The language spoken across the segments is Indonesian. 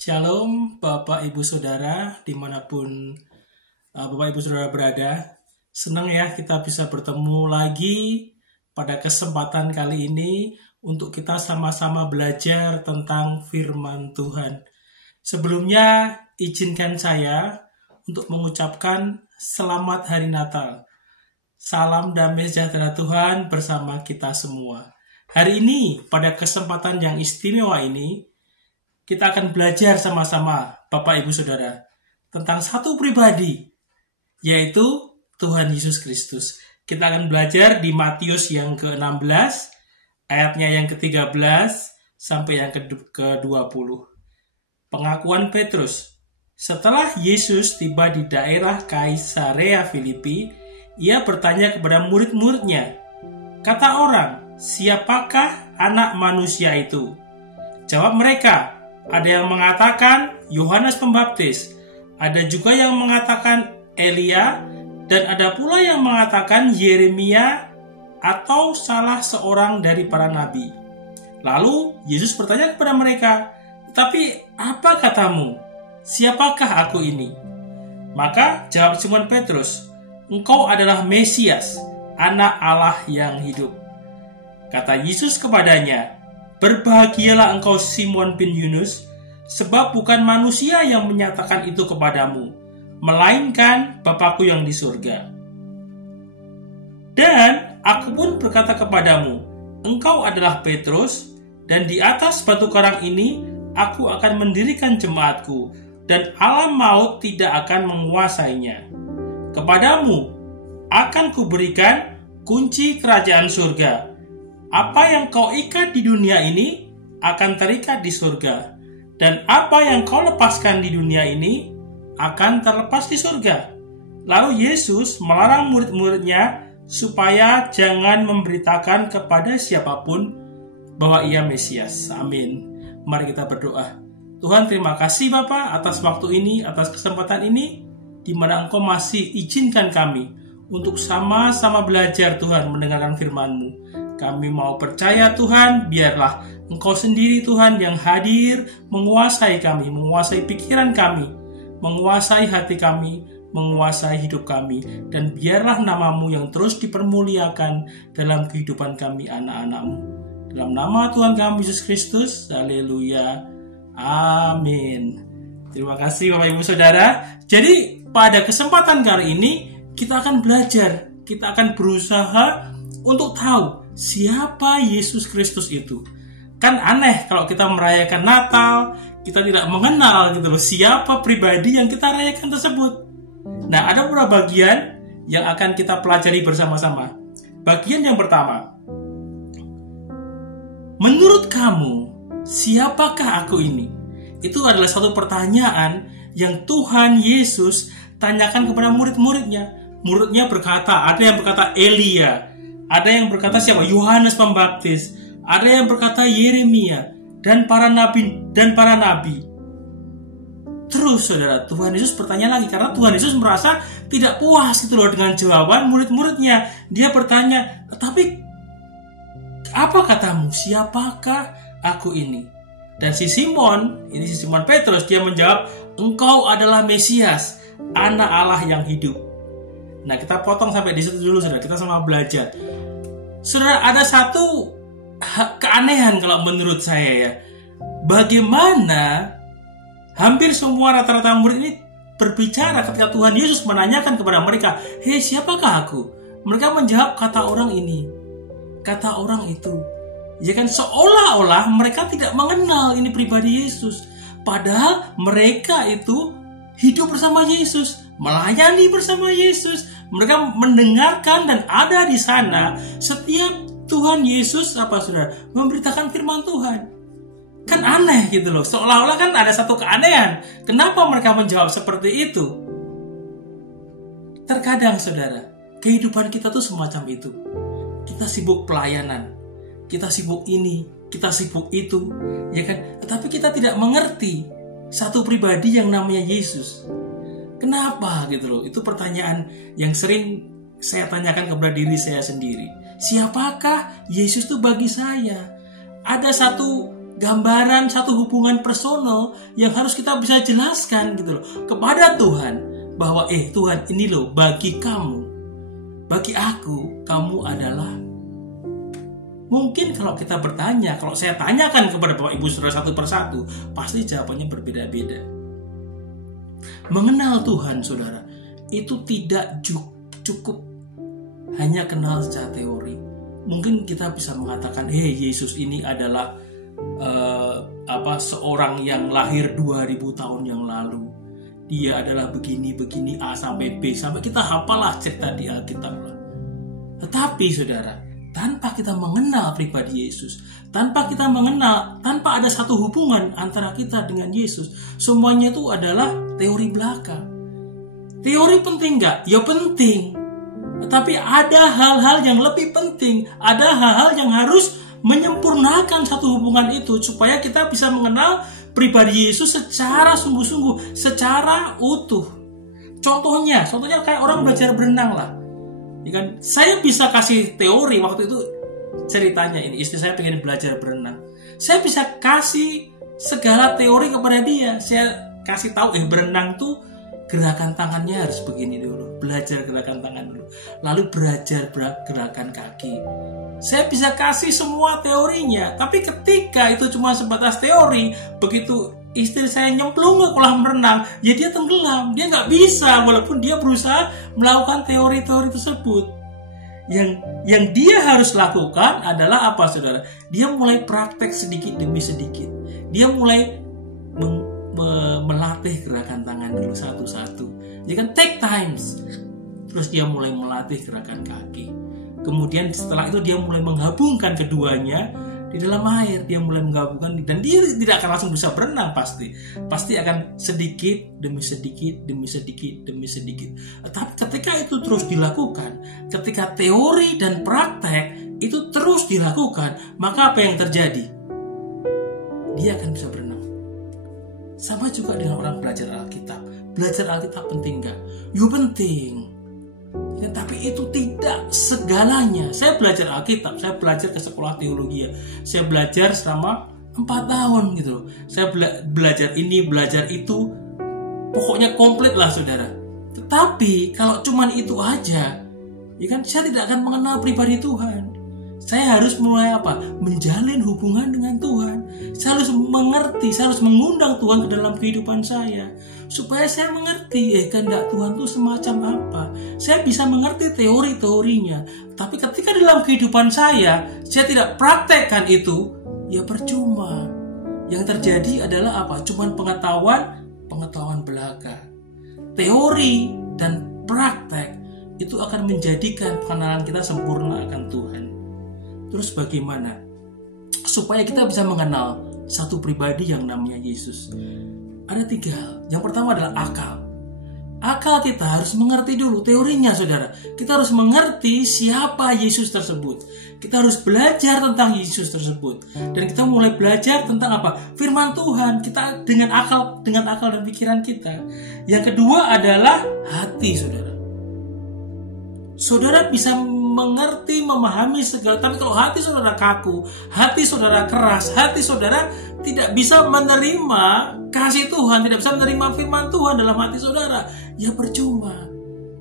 Shalom Bapak Ibu Saudara dimanapun Bapak Ibu Saudara berada. Senang ya kita bisa bertemu lagi pada kesempatan kali ini untuk kita sama-sama belajar tentang firman Tuhan. Sebelumnya izinkan saya untuk mengucapkan selamat hari Natal. Salam damai sejahtera Tuhan bersama kita semua. Hari ini pada kesempatan yang istimewa ini kita akan belajar sama-sama, Bapak Ibu Saudara, tentang satu pribadi, yaitu Tuhan Yesus Kristus. Kita akan belajar di Matius yang ke-16, ayatnya yang ke-13, sampai yang ke-20. Pengakuan Petrus. Setelah Yesus tiba di daerah Kaisarea Filipi, ia bertanya kepada murid-muridnya, "Kata orang, siapakah anak manusia itu?" Jawab mereka, "Ada yang mengatakan Yohanes Pembaptis, ada juga yang mengatakan Elia, dan ada pula yang mengatakan Yeremia atau salah seorang dari para nabi." Lalu Yesus bertanya kepada mereka, "Tapi apa katamu? Siapakah aku ini?" Maka jawab Simon Petrus, "Engkau adalah Mesias, anak Allah yang hidup." Kata Yesus kepadanya, "Berbahagialah engkau Simon bin Yunus, sebab bukan manusia yang menyatakan itu kepadamu, melainkan Bapa-Ku yang di surga. Dan aku pun berkata kepadamu, engkau adalah Petrus, dan di atas batu karang ini aku akan mendirikan jemaatku, dan alam maut tidak akan menguasainya. Kepadamu akan kuberikan kunci kerajaan surga. Apa yang kau ikat di dunia ini akan terikat di surga, dan apa yang kau lepaskan di dunia ini akan terlepas di surga." Lalu Yesus melarang murid-muridnya supaya jangan memberitakan kepada siapapun bahwa ia Mesias. Amin. Mari kita berdoa. Tuhan, terima kasih Bapa atas waktu ini, atas kesempatan ini, di mana Engkau masih izinkan kami untuk sama-sama belajar Tuhan mendengarkan firman-Mu. Kami mau percaya Tuhan, biarlah Engkau sendiri Tuhan yang hadir menguasai kami, menguasai pikiran kami, menguasai hati kami, menguasai hidup kami. Dan biarlah nama-Mu yang terus dipermuliakan dalam kehidupan kami anak-anak-Mu. Dalam nama Tuhan kami Yesus Kristus, haleluya, amin. Terima kasih Bapak Ibu Saudara. Jadi pada kesempatan kali ini kita akan belajar, kita akan berusaha untuk tahu siapa Yesus Kristus itu. Kan aneh kalau kita merayakan Natal, kita tidak mengenal gitu loh siapa pribadi yang kita rayakan tersebut. Nah, ada beberapa bagian yang akan kita pelajari bersama-sama. Bagian yang pertama, menurut kamu, siapakah aku ini? Itu adalah satu pertanyaan yang Tuhan Yesus tanyakan kepada murid-muridnya. Muridnya berkata, ada yang berkata Elia, ada yang berkata siapa? Yohanes Pembaptis, ada yang berkata Yeremia, dan para nabi. Terus saudara, Tuhan Yesus bertanya lagi, karena Tuhan Yesus merasa tidak puas gitu loh dengan jawaban murid-muridnya. Dia bertanya, "Tapi apa katamu? Siapakah aku ini?" Dan si Simon Petrus, dia menjawab, "Engkau adalah Mesias, anak Allah yang hidup." Nah, kita potong sampai di situ dulu saudara, kita sama belajar. Saudara, ada satu keanehan kalau menurut saya ya. Bagaimana hampir semua rata-rata murid ini berbicara ketika Tuhan Yesus menanyakan kepada mereka, "Hei, siapakah aku?" Mereka menjawab, "Kata orang ini, kata orang itu." Ya kan, seolah-olah mereka tidak mengenal ini pribadi Yesus. Padahal mereka itu hidup bersama Yesus, melayani bersama Yesus. Mereka mendengarkan dan ada di sana setiap Tuhan Yesus saudara memberitakan firman Tuhan. Kan aneh gitu loh. Seolah-olah kan ada satu keanehan. Kenapa mereka menjawab seperti itu? Terkadang saudara, kehidupan kita tuh semacam itu. Kita sibuk pelayanan, kita sibuk ini, kita sibuk itu, ya kan? Tetapi kita tidak mengerti satu pribadi yang namanya Yesus. Kenapa gitu loh? Itu pertanyaan yang sering saya tanyakan kepada diri saya sendiri. Siapakah Yesus itu bagi saya? Ada satu gambaran satu hubungan personal yang harus kita bisa jelaskan gitu loh kepada Tuhan, bahwa Tuhan, ini loh bagi kamu, bagi aku, kamu adalah. Mungkin kalau kita bertanya, kalau saya tanyakan kepada Bapak Ibu Saudara satu persatu, pasti jawabannya berbeda-beda. Mengenal Tuhan, saudara, itu tidak cukup hanya kenal secara teori. Mungkin kita bisa mengatakan, Yesus ini adalah seorang yang lahir 2000 tahun yang lalu. Dia adalah begini A sampai B, sampai kita hafalah cerita di Alkitab. Tetapi saudara, tanpa kita mengenal pribadi Yesus, tanpa ada satu hubungan antara kita dengan Yesus, semuanya itu adalah teori belaka. Teori penting nggak? Ya penting. Tetapi ada hal-hal yang lebih penting, ada hal-hal yang harus menyempurnakan satu hubungan itu, supaya kita bisa mengenal pribadi Yesus secara sungguh-sungguh, secara utuh. Contohnya kayak orang belajar berenang lah. Ya kan? Saya bisa kasih teori waktu itu, ceritanya ini, istri saya pengen belajar berenang. Saya bisa kasih segala teori kepada dia. Saya kasih tahu, berenang tuh gerakan tangannya harus begini dulu. Belajar gerakan tangan dulu. Lalu belajar gerakan kaki. Saya bisa kasih semua teorinya. Tapi ketika itu cuma sebatas teori, begitu istri saya nyemplung ke kolam renang, ya dia tenggelam. Dia nggak bisa, walaupun dia berusaha melakukan teori-teori tersebut. Yang dia harus lakukan adalah apa, saudara? Dia mulai praktek sedikit demi sedikit. Dia mulai melatih gerakan tangan dulu satu-satu. Ya kan, take times. Terus dia mulai melatih gerakan kaki. Kemudian setelah itu dia mulai menggabungkan keduanya di dalam air. Dia mulai menggabungkan, dan dia tidak akan langsung bisa berenang pasti. Pasti akan sedikit demi sedikit demi sedikit demi sedikit. Tapi ketika itu terus dilakukan, ketika teori dan praktek itu terus dilakukan, maka apa yang terjadi? Dia akan bisa berenang. Sama juga dengan orang belajar Alkitab. Belajar Alkitab penting nggak? Ya penting. Ya, tapi itu tidak segalanya. Saya belajar Alkitab, saya belajar ke sekolah teologi. Saya belajar selama 4 tahun gitu. Saya belajar ini, belajar itu. Pokoknya komplit lah, saudara. Tetapi kalau cuman itu aja, ya kan, saya tidak akan mengenal pribadi Tuhan. Saya harus mulai apa? Menjalin hubungan dengan Tuhan. Saya harus mengerti, saya harus mengundang Tuhan ke dalam kehidupan saya, supaya saya mengerti kehendak Tuhan itu semacam apa. Saya bisa mengerti teori-teorinya. Tapi ketika dalam kehidupan saya tidak praktekkan itu, ya percuma. Yang terjadi adalah apa? Cuman pengetahuan belaka. Teori dan praktek itu akan menjadikan pengenalan kita sempurna akan Tuhan. Terus bagaimana supaya kita bisa mengenal satu pribadi yang namanya Yesus? Ada 3 hal. Yang pertama adalah akal. Akal kita harus mengerti dulu teorinya, saudara. Kita harus mengerti siapa Yesus tersebut. Kita harus belajar tentang Yesus tersebut. Dan kita mulai belajar tentang apa? Firman Tuhan. Kita dengan akal dan pikiran kita. Yang kedua adalah hati, saudara. Saudara bisa mengerti, memahami segala, tapi kalau hati saudara kaku, hati saudara keras, hati saudara tidak bisa menerima kasih Tuhan, tidak bisa menerima firman Tuhan dalam hati saudara, ya percuma.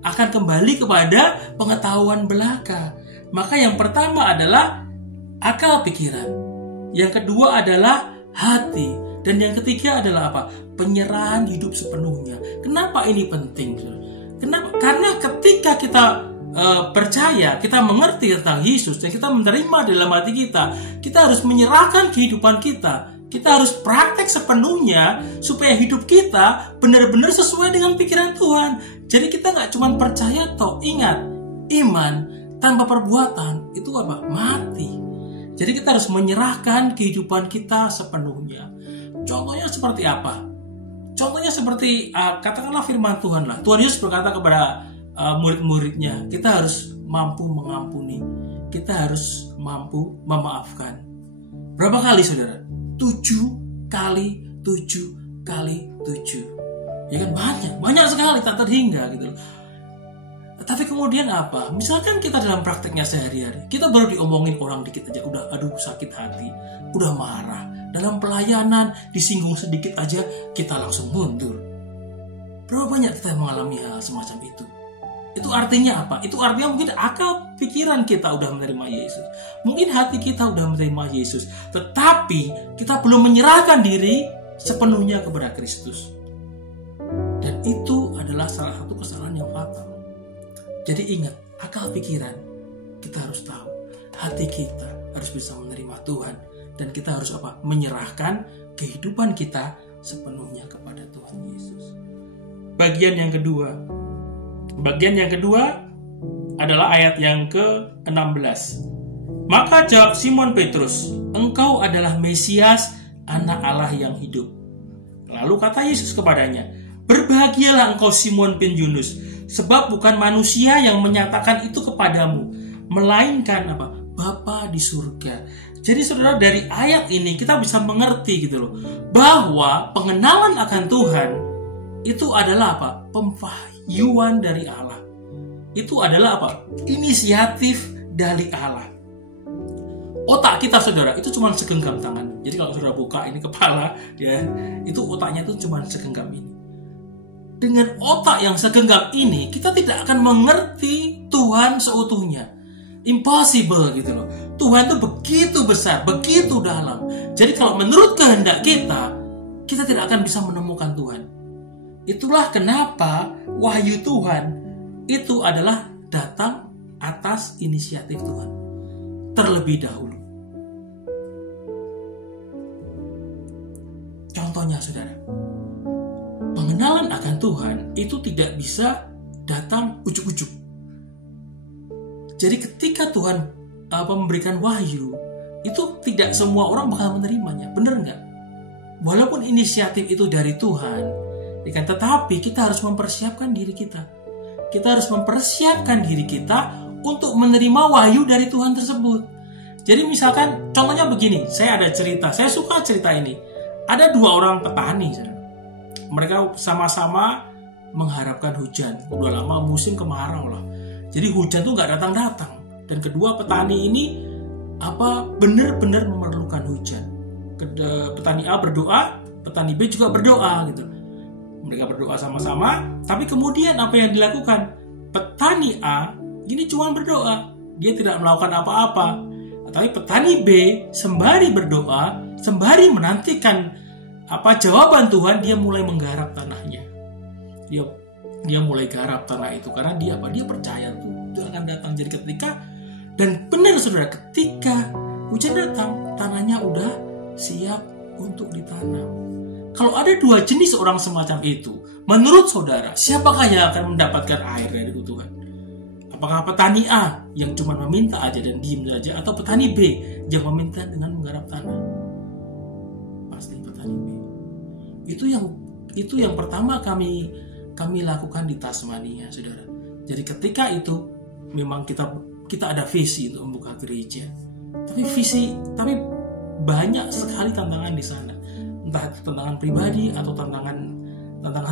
Akan kembali kepada pengetahuan belaka. Maka yang pertama adalah akal pikiran, yang kedua adalah hati, dan yang ketiga adalah apa? Penyerahan hidup sepenuhnya. Kenapa ini penting? Kenapa? Karena ketika kita percaya, kita mengerti tentang Yesus dan kita menerima dalam hati kita, kita harus menyerahkan kehidupan kita. Kita harus praktek sepenuhnya supaya hidup kita benar-benar sesuai dengan pikiran Tuhan. Jadi kita nggak cuma percaya toh. Ingat, iman tanpa perbuatan itu apa? Mati. Jadi kita harus menyerahkan kehidupan kita sepenuhnya. Contohnya seperti apa? Contohnya seperti katakanlah firman Tuhan lah. Tuhan Yesus berkata kepada murid-muridnya, kita harus mampu mengampuni, kita harus mampu memaafkan. Berapa kali, saudara? 7 kali 7 kali 7. Ya kan, banyak sekali, tak terhingga gitu. Tapi kemudian apa? Misalkan kita dalam prakteknya sehari-hari, kita baru diomongin orang dikit aja udah aduh sakit hati, udah marah, dalam pelayanan, disinggung sedikit aja kita langsung mundur. Berapa banyak kita mengalami hal semacam itu? Itu artinya apa? Itu artinya mungkin akal pikiran kita udah menerima Yesus. Mungkin hati kita udah menerima Yesus. Tetapi kita belum menyerahkan diri sepenuhnya kepada Kristus. Dan itu adalah salah satu kesalahan yang fatal. Jadi ingat, akal pikiran kita harus tahu. Hati kita harus bisa menerima Tuhan. Dan kita harus apa? Menyerahkan kehidupan kita sepenuhnya kepada Tuhan Yesus. Bagian yang kedua adalah ayat yang ke-16. Maka jawab Simon Petrus, engkau adalah Mesias, anak Allah yang hidup. Lalu kata Yesus kepadanya, berbahagialah engkau Simon bin Yunus, sebab bukan manusia yang menyatakan itu kepadamu, melainkan apa? Bapa di surga. Jadi saudara, dari ayat ini kita bisa mengerti gitu loh, bahwa pengenalan akan Tuhan itu adalah apa? Pemvahyuan dari Allah. Itu adalah apa? Inisiatif dari Allah. Otak kita saudara itu cuma segenggam tangan. Jadi kalau saudara buka ini kepala ya, itu otaknya itu cuma segenggam ini. Dengan otak yang segenggam ini kita tidak akan mengerti Tuhan seutuhnya. Impossible gitu loh. Tuhan itu begitu besar, begitu dalam. Jadi kalau menurut kehendak kita tidak akan bisa menemukan Tuhan. Itulah kenapa wahyu Tuhan itu adalah datang atas inisiatif Tuhan terlebih dahulu. Contohnya saudara, pengenalan akan Tuhan itu tidak bisa datang ujuk-ujuk. Jadi ketika Tuhan memberikan wahyu, itu tidak semua orang bakal menerimanya, benar nggak? Walaupun inisiatif itu dari Tuhan, tetapi kita harus mempersiapkan diri kita. Kita harus mempersiapkan diri kita untuk menerima wahyu dari Tuhan tersebut. Jadi misalkan contohnya begini, saya ada cerita, saya suka cerita ini. Ada 2 orang petani, mereka sama-sama mengharapkan hujan. Udah lama musim kemarau lah. Jadi hujan tuh nggak datang-datang. Dan kedua petani ini benar-benar memerlukan hujan. Petani A berdoa, petani B juga berdoa gitu. Mereka berdoa sama-sama, tapi kemudian apa yang dilakukan? Petani A ini cuma berdoa, dia tidak melakukan apa-apa. Tapi petani B sembari berdoa, sembari menantikan jawaban Tuhan, dia mulai menggarap tanahnya. Dia mulai garap tanah itu karena dia percaya itu akan datang. Jadi dan benar saudara, ketika hujan datang, tanahnya udah siap untuk ditanam. Kalau ada 2 jenis orang semacam itu, menurut saudara, siapakah yang akan mendapatkan air dari Tuhan? Apakah petani A yang cuma meminta aja dan diem saja, atau petani B yang meminta dengan menggarap tanah? Pasti petani B. Itu yang pertama kami lakukan di Tasmania, saudara. Jadi ketika itu memang kita ada visi untuk membuka gereja, tapi banyak sekali tantangan di sana. Entah tantangan pribadi atau tantangan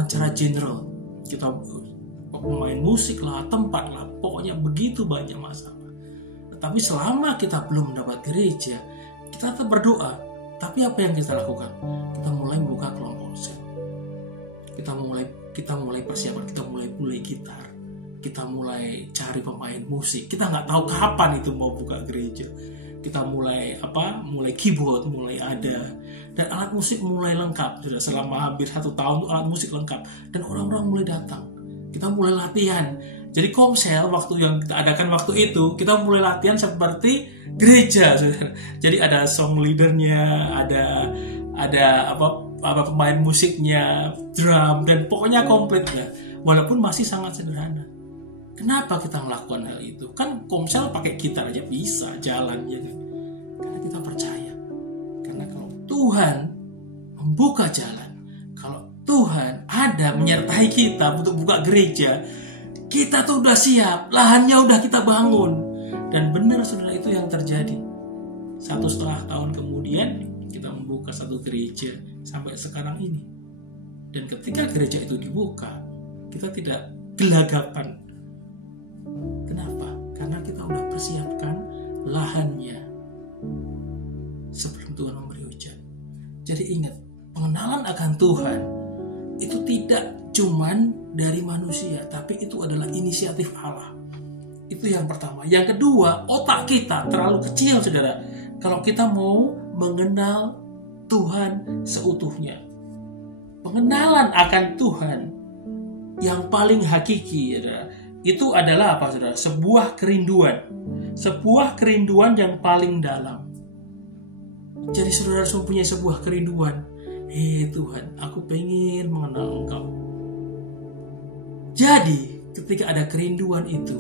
secara general. Kita pemain musik lah, tempat lah, pokoknya begitu banyak masalah. Tapi selama kita belum mendapat gereja, kita tetap berdoa. Tapi apa yang kita lakukan? Kita mulai membuka kelompok sel. Kita mulai persiapan, kita mulai gitar. Kita mulai cari pemain musik. Kita nggak tahu kapan itu mau buka gereja. Kita mulai keyboard mulai ada, dan alat musik mulai lengkap. Sudah selama hampir 1 tahun alat musik lengkap, dan orang-orang mulai datang. Kita mulai latihan. Jadi komsel waktu yang kita adakan waktu itu, kita mulai latihan seperti gereja. Jadi ada song leadernya, ada pemain musiknya, drum, dan pokoknya komplit ya. Walaupun masih sangat sederhana. Kenapa kita melakukan hal itu? Kan komsel pakai gitar aja bisa jalan ya kan? Karena kita percaya. Karena kalau Tuhan membuka jalan, kalau Tuhan ada menyertai kita untuk buka gereja, kita tuh udah siap, lahannya udah kita bangun. Dan benar saudara, itu yang terjadi. 1,5 tahun kemudian kita membuka satu gereja sampai sekarang ini. Dan ketika gereja itu dibuka, kita tidak gelagapan. Kenapa? Karena kita udah persiapkan lahannya sebelum Tuhan memberi hujan. Jadi ingat, pengenalan akan Tuhan itu tidak cuman dari manusia, tapi itu adalah inisiatif Allah. Itu yang pertama. Yang kedua, otak kita terlalu kecil, saudara, kalau kita mau mengenal Tuhan seutuhnya. Pengenalan akan Tuhan yang paling hakiki, saudara, itu adalah apa, saudara? Sebuah kerinduan. Sebuah kerinduan yang paling dalam. Jadi saudara mempunyai sebuah kerinduan. Tuhan, aku pengen mengenal Engkau. Jadi ketika ada kerinduan itu,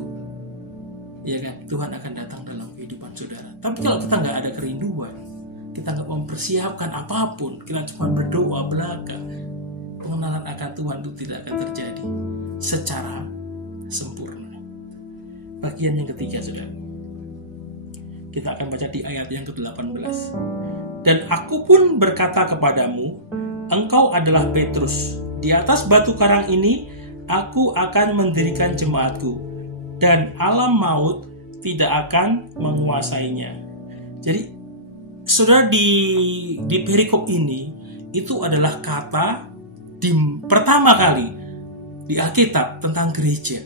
ya kan, Tuhan akan datang dalam kehidupan saudara. Tapi kalau kita nggak ada kerinduan, kita nggak mempersiapkan apapun, kita cuma berdoa belaka, pengenalan akan Tuhan itu tidak akan terjadi secara sempurna. Bagian yang ketiga, saudara, kita akan baca di ayat yang ke-18. Dan aku pun berkata kepadamu, engkau adalah Petrus. Di atas batu karang ini, aku akan mendirikan jemaatku, dan alam maut tidak akan menguasainya. Jadi, saudara, di perikop ini, itu adalah kata pertama kali di Alkitab tentang gereja.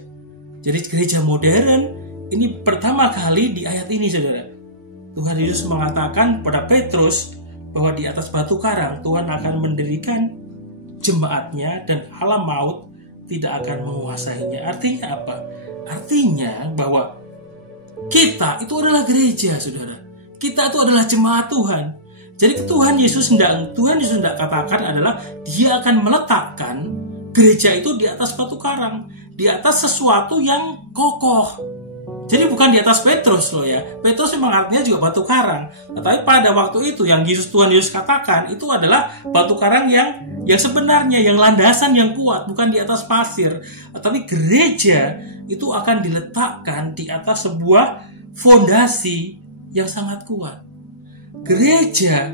Jadi gereja modern ini pertama kali di ayat ini, saudara. Tuhan Yesus mengatakan pada Petrus bahwa di atas batu karang Tuhan akan mendirikan jemaatnya dan alam maut tidak akan menguasainya. Artinya apa? Artinya bahwa kita itu adalah gereja, saudara. Kita itu adalah jemaat Tuhan. Jadi Tuhan Yesus tidak katakan adalah Dia akan meletakkan gereja itu di atas batu karang, di atas sesuatu yang kokoh. Jadi bukan di atas Petrus loh ya. Petrus memang artinya juga batu karang. Tetapi pada waktu itu yang Tuhan Yesus katakan itu adalah batu karang yang sebenarnya, yang landasan yang kuat, bukan di atas pasir. Tapi gereja itu akan diletakkan di atas sebuah fondasi yang sangat kuat. Gereja,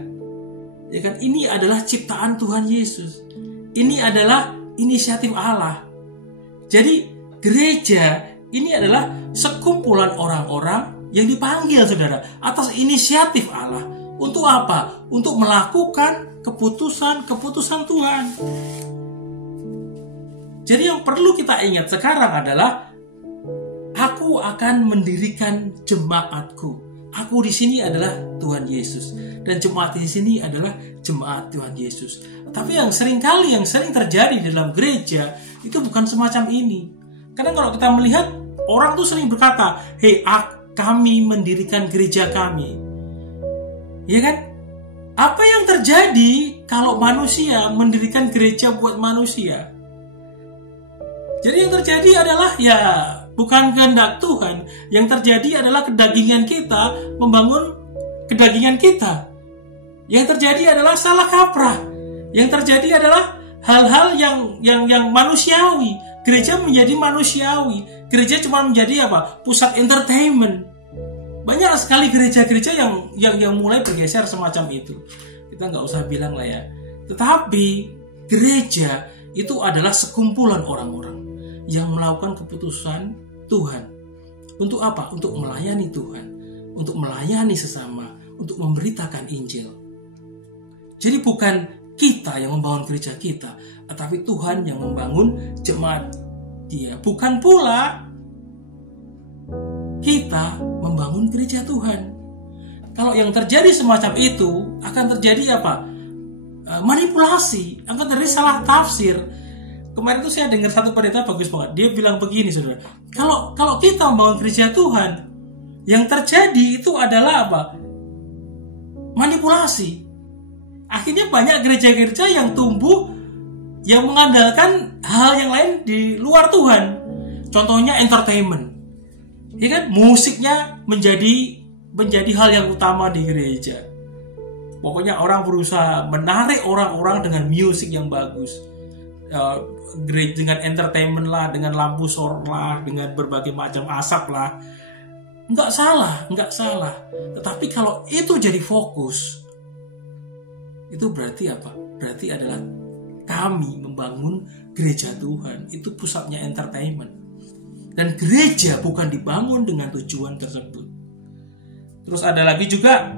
ya kan, ini adalah ciptaan Tuhan Yesus. Ini adalah inisiatif Allah. Jadi gereja ini adalah sekumpulan orang-orang yang dipanggil, saudara, atas inisiatif Allah. Untuk apa? Untuk melakukan keputusan-keputusan Tuhan. Jadi yang perlu kita ingat sekarang adalah, aku akan mendirikan jemaatku. Aku di sini adalah Tuhan Yesus, dan jemaat di sini adalah jemaat Tuhan Yesus. Tapi yang sering terjadi dalam gereja itu bukan semacam ini. Karena kalau kita melihat, orang tuh sering berkata, kami mendirikan gereja kami. Ya kan? Apa yang terjadi kalau manusia mendirikan gereja buat manusia? Jadi yang terjadi adalah bukan kehendak Tuhan. Yang terjadi adalah kedagingan kita membangun kedagingan kita. Yang terjadi adalah salah kaprah. Yang terjadi adalah hal-hal yang manusiawi. Gereja menjadi manusiawi. Gereja cuma menjadi pusat entertainment. Banyak sekali gereja-gereja yang mulai bergeser semacam itu. Kita nggak usah bilang lah ya. Tetapi gereja itu adalah sekumpulan orang-orang yang melakukan keputusan Tuhan. Untuk apa? Untuk melayani Tuhan, untuk melayani sesama, untuk memberitakan Injil. Jadi bukan kita yang membangun gereja kita, tetapi Tuhan yang membangun jemaat Dia. Bukan pula kita membangun gereja Tuhan. Kalau yang terjadi semacam itu, akan terjadi manipulasi, akan terjadi salah tafsir. Kemarin itu saya dengar satu pendeta bagus banget. Dia bilang begini, saudara. Kalau kita membangun gereja Tuhan, yang terjadi itu adalah manipulasi. Akhirnya banyak gereja-gereja yang tumbuh yang mengandalkan hal yang lain di luar Tuhan. Contohnya entertainment. Ya kan? Musiknya menjadi hal yang utama di gereja. Pokoknya orang berusaha menarik orang-orang dengan musik yang bagus. Dengan entertainment lah, dengan lampu sorot lah, dengan berbagai macam asap lah. Enggak salah. Tetapi kalau itu jadi fokus, itu berarti apa? Berarti adalah kami membangun gereja Tuhan. Itu pusatnya entertainment. Dan gereja bukan dibangun dengan tujuan tersebut. Terus ada lagi juga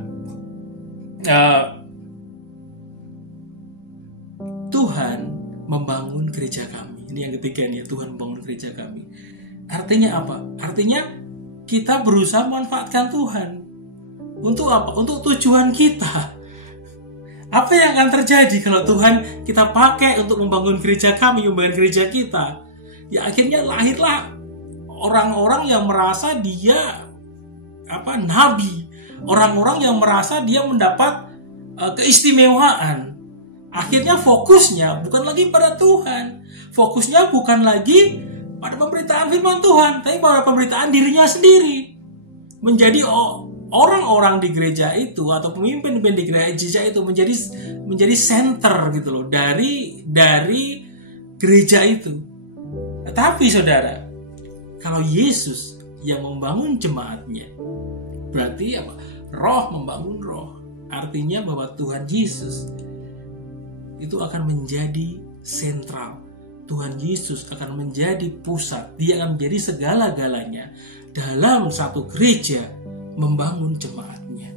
membangun gereja kami. Ini yang ketiga nih, Tuhan membangun gereja kami. Artinya apa? Artinya kita berusaha memanfaatkan Tuhan. Untuk apa? Untuk tujuan kita. Apa yang akan terjadi kalau Tuhan kita pakai untuk membangun gereja kami, membangun gereja kita? Ya akhirnya lahirlah orang-orang yang merasa dia nabi. Orang-orang yang merasa dia mendapat keistimewaan. Akhirnya fokusnya bukan lagi pada Tuhan. Fokusnya bukan lagi pada pemberitaan firman Tuhan, tapi pada pemberitaan dirinya sendiri. Menjadi orang-orang di gereja itu atau pemimpin-pemimpin di gereja itu menjadi center gitu loh dari gereja itu. Tetapi saudara, kalau Yesus yang membangun jemaatnya, berarti apa? Roh membangun roh. Artinya bahwa Tuhan Yesus itu akan menjadi sentral. Tuhan Yesus akan menjadi pusat. Dia akan menjadi segala-galanya dalam satu gereja membangun jemaatnya.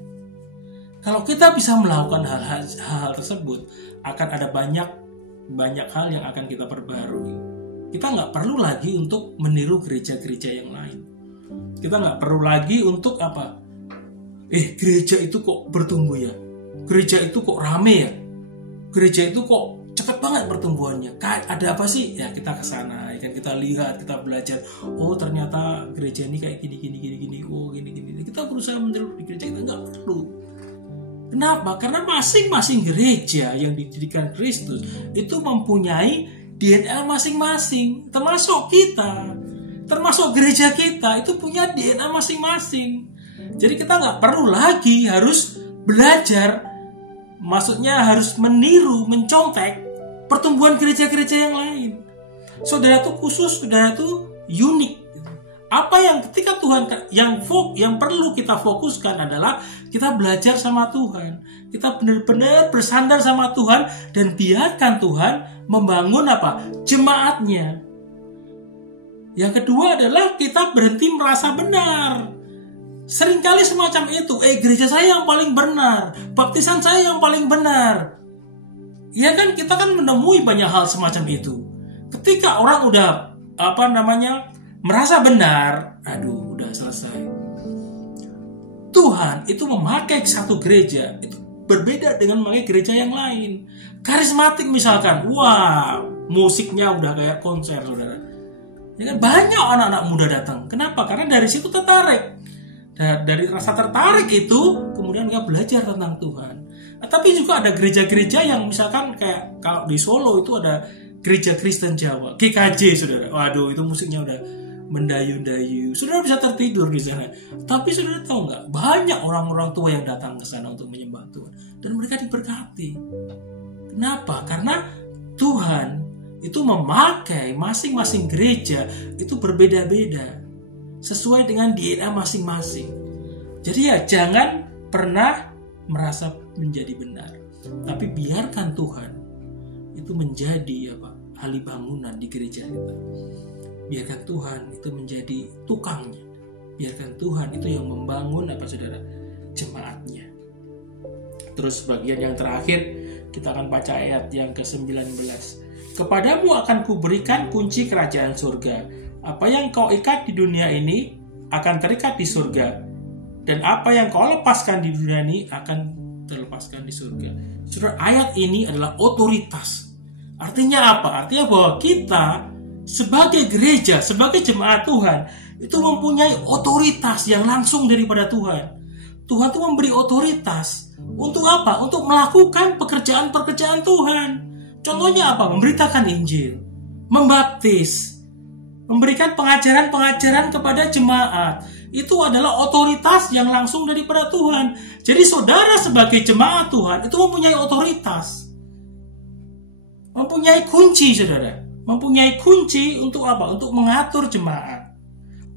Kalau kita bisa melakukan hal-hal tersebut, akan ada banyak hal yang akan kita perbarui. Kita nggak perlu lagi untuk meniru gereja-gereja yang lain. Kita nggak perlu lagi untuk apa? Gereja itu kok bertumbuh ya? Gereja itu kok rame ya? Gereja itu kok cepat banget pertumbuhannya? Ada apa sih? Ya kita ke sana, kan kita lihat, kita belajar. Oh ternyata gereja ini kayak gini. Oh gini. Kita berusaha meniru di gereja, kita nggak perlu. Kenapa? Karena masing-masing gereja yang didirikan Kristus itu mempunyai DNA masing-masing, termasuk kita, termasuk gereja kita itu punya DNA masing-masing. Jadi kita nggak perlu lagi harus belajar, maksudnya harus meniru, mencontek pertumbuhan gereja-gereja yang lain. Saudara itu khusus, saudara itu unik. Apa yang ketika Tuhan yang perlu kita fokuskan adalah kita belajar sama Tuhan. Kita benar-benar bersandar sama Tuhan dan biarkan Tuhan membangun jemaatnya. Yang kedua adalah kita berhenti merasa benar. Seringkali semacam itu, gereja saya yang paling benar, baptisan saya yang paling benar. Ya kan, kita kan menemui banyak hal semacam itu. Ketika orang udah merasa benar, udah selesai. Tuhan itu memakai satu gereja itu berbeda dengan memakai gereja yang lain. Karismatik misalkan, musiknya udah kayak konser, saudara. Ya kan, banyak anak-anak muda datang. Kenapa? Karena dari situ tertarik. Dari rasa tertarik itu, kemudian mereka belajar tentang Tuhan. Tapi juga ada gereja-gereja yang misalkan kayak kalau di Solo itu ada Gereja Kristen Jawa, GKJ, saudara. Waduh, itu musiknya udah mendayu-dayu. Saudara bisa tertidur di sana. Tapi saudara tahu nggak? Banyak orang-orang tua yang datang ke sana untuk menyembah Tuhan. Dan mereka diberkati. Kenapa? Karena Tuhan itu memakai masing-masing gereja itu berbeda-beda. Sesuai dengan DNA masing-masing. Jadi ya jangan pernah merasa menjadi benar. Tapi biarkan Tuhan itu menjadi ahli bangunan di gereja kita. Biarkan Tuhan itu menjadi tukangnya. Biarkan Tuhan itu yang membangun saudara, jemaatnya. Terus bagian yang terakhir kita akan baca ayat yang ke-19. Kepadamu akan kuberikan kunci kerajaan surga. Apa yang kau ikat di dunia ini akan terikat di surga. Dan apa yang kau lepaskan di dunia ini akan terlepaskan di surga. Saudara, ayat ini adalah otoritas. Artinya apa? Artinya bahwa kita sebagai gereja, sebagai jemaat Tuhan, itu mempunyai otoritas yang langsung daripada Tuhan. Tuhan itu memberi otoritas. Untuk apa? Untuk melakukan pekerjaan-pekerjaan Tuhan. Contohnya apa? Memberitakan Injil, membaptis, memberikan pengajaran-pengajaran kepada jemaat. Itu adalah otoritas yang langsung daripada Tuhan. Jadi saudara sebagai jemaat Tuhan itu mempunyai otoritas. Mempunyai kunci, saudara. Mempunyai kunci untuk apa? Untuk mengatur jemaat.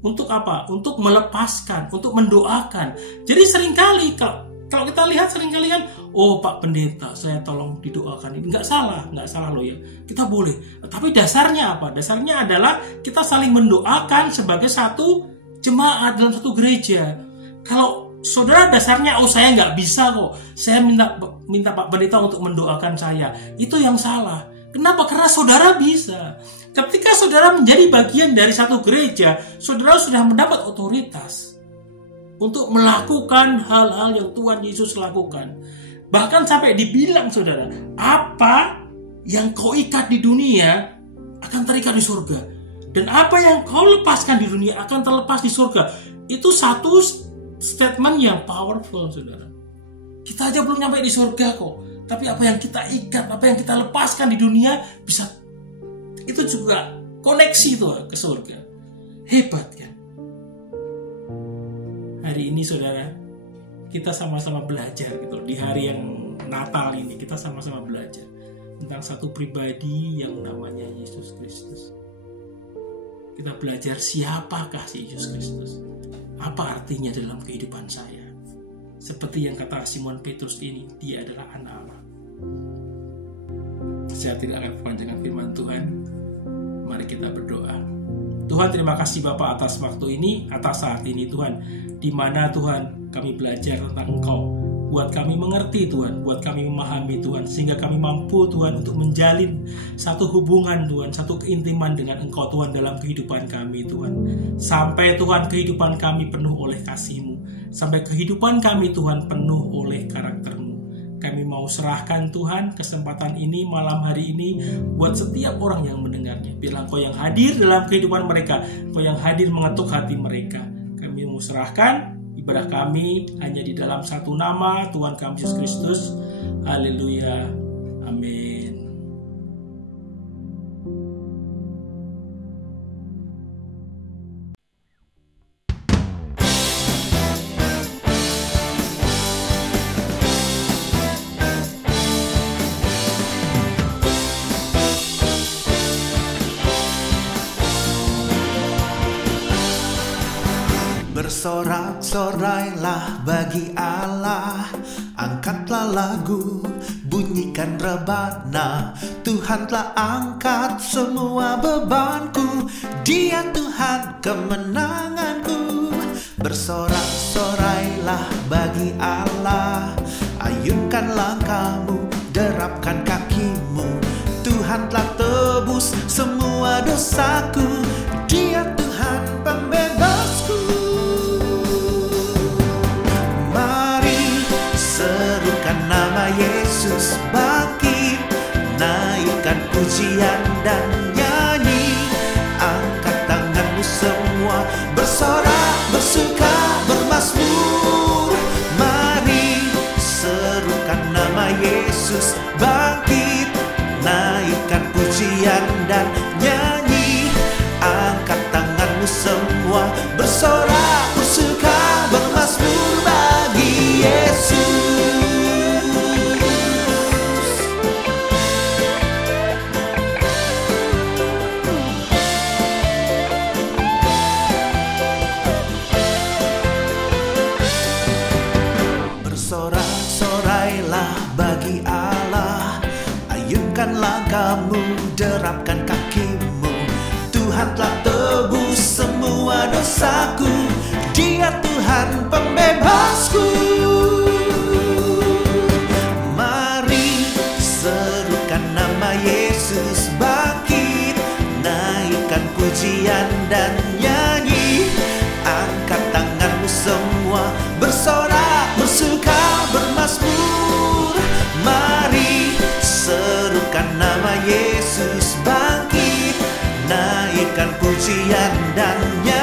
Untuk apa? Untuk melepaskan, untuk mendoakan. Jadi seringkali kalau kita lihat seringkali kan, Pak Pendeta, saya tolong didoakan ini. Nggak salah loh ya. Kita boleh. Tapi dasarnya apa? Dasarnya adalah kita saling mendoakan sebagai satu jemaat dalam satu gereja. Kalau saudara dasarnya, saya nggak bisa kok, saya minta Pak Pendeta untuk mendoakan saya, itu yang salah. Kenapa? Karena saudara bisa. Ketika saudara menjadi bagian dari satu gereja, saudara sudah mendapat otoritas untuk melakukan hal-hal yang Tuhan Yesus lakukan. Bahkan sampai dibilang saudara, apa yang kau ikat di dunia akan terikat di surga. Dan apa yang kau lepaskan di dunia akan terlepas di surga. Itu satu statement yang powerful saudara. Kita aja belum nyampe di surga kok. Tapi apa yang kita ikat, apa yang kita lepaskan di dunia bisa, itu juga koneksi tuh ke surga. Hebat kan? Hari ini saudara, kita sama-sama belajar gitu. Di hari yang Natal ini kita sama-sama belajar tentang satu pribadi yang namanya Yesus Kristus. Kita belajar siapakah si Yesus Kristus. Apa artinya dalam kehidupan saya. Seperti yang kata Simon Petrus ini, dia adalah anak Allah. Saya tidak akan kepanjangan firman Tuhan. Mari kita berdoa. Tuhan, terima kasih Bapa atas waktu ini, atas saat ini Tuhan, di mana Tuhan kami belajar tentang Engkau. Buat kami mengerti Tuhan, buat kami memahami Tuhan, sehingga kami mampu Tuhan untuk menjalin satu hubungan Tuhan, satu keintiman dengan Engkau Tuhan dalam kehidupan kami Tuhan. Sampai Tuhan kehidupan kami penuh oleh kasih-Mu, sampai kehidupan kami Tuhan penuh oleh karakter-Mu. Kami mau serahkan Tuhan kesempatan ini malam hari ini buat setiap orang yang mendengarnya. Biarlah Engkau yang hadir dalam kehidupan mereka, Engkau yang hadir mengetuk hati mereka. Kami mau serahkan ibadah kami hanya di dalam satu nama Tuhan kami Yesus Kristus. Haleluya. Amin. Bersorak-sorailah bagi Allah, angkatlah lagu, bunyikan rebana. Tuhan telah angkat semua bebanku, Dia Tuhan kemenanganku. Bersorak-sorailah bagi Allah, ayunkan langkahmu, derapkan kakimu. Tuhan telah tebus semua dosaku, Dia Tuhan pembebasku. Nama Yesus bangkit, naikkan pujian dan nyanyi. Angkat tanganmu semua, bersorak, bersuka, bermazmur. Mari serukan nama Yesus bangkit, naikkan pujian dan nyanyi. Angkat tanganmu semua, bersorak, bersuka, bermazmur bagi Yesus. Bersorak-sorailah bagi Allah, ayunkan langkahmu, derapkan kakimu. Tuhan telah tebus semua dosaku, Dia Tuhan pembebasku. Mari serukan nama Yesus bangkit, naikkan pujian dan nyanyi. Angkat tanganmu semua, bersorak, bersuka, bermazmur. Mari serukan nama Yesus bangkit, naikkan pujian dan nyanyi.